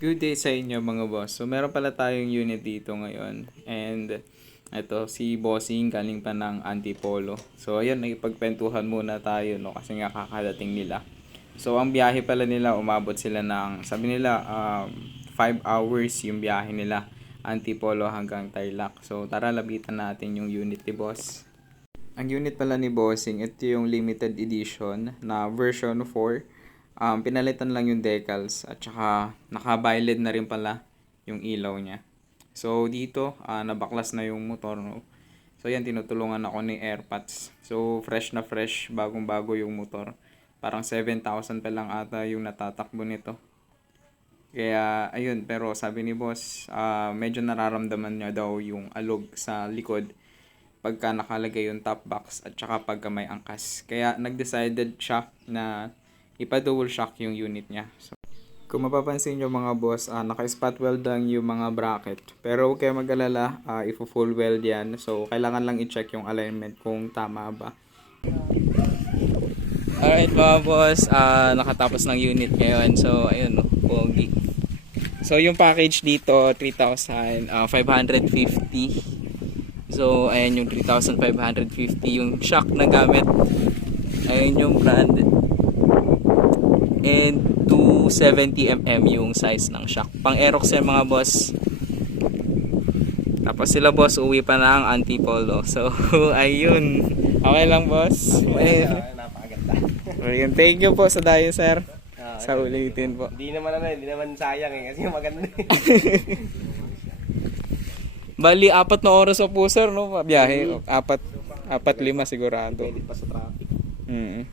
Good day sa inyo mga boss. So meron pala tayong unit dito ngayon. And ito si Bossing galing pa ng Antipolo. So ayun, nakipagkwentuhan muna tayo no kasi nga kakadating nila. So ang biyahe pala nila, umabot sila ng sabi nila 5 hours yung biyahe nila Antipolo hanggang Tarlac. So tara labitan natin yung unit ni boss. Ang unit pala ni Bossing, ito yung limited edition na version 4. Pinalitan lang yung decals at saka naka-violet na rin pala yung ilaw niya. So dito, nabaklas na yung motor. No? So yan, tinutulungan ako ni Airpods. So fresh na fresh, bagong-bago yung motor. Parang 7,000 pa lang ata yung natatakbo nito. Kaya ayun, pero sabi ni boss, medyo nararamdaman niya daw yung alog sa likod pagka nakalagay yung top box at saka pagka may angkas. Kaya nag-decided siya na ipa-double shock yung unit niya. So, kung mapapansin nyo mga boss, naka-spot weld lang yung mga bracket. Pero huwag kayo mag-alala, ifo-full weld yan. So, kailangan lang i-check yung alignment kung tama ba. Alright mga boss, nakatapos ng unit ngayon. So, ayun, pogi. So, yung package dito, 3,550. So, ayan yung 3,550. Yung shock na gamit, ayun yung brand. And 270mm yung size ng shock. Pang Aerox yan mga boss. Tapos sila boss uwi pa na ang Antipolo. So, ayun. Okay lang boss. Napakaganda. Ayun. Thank you po sa dayo sir. Sa ulitin po. Hindi naman sayang kasi maganda. Bali, 4 na oras po sir, no? Biyahe. 4-5 sigurado. Pwede pa sa traffic. Mm.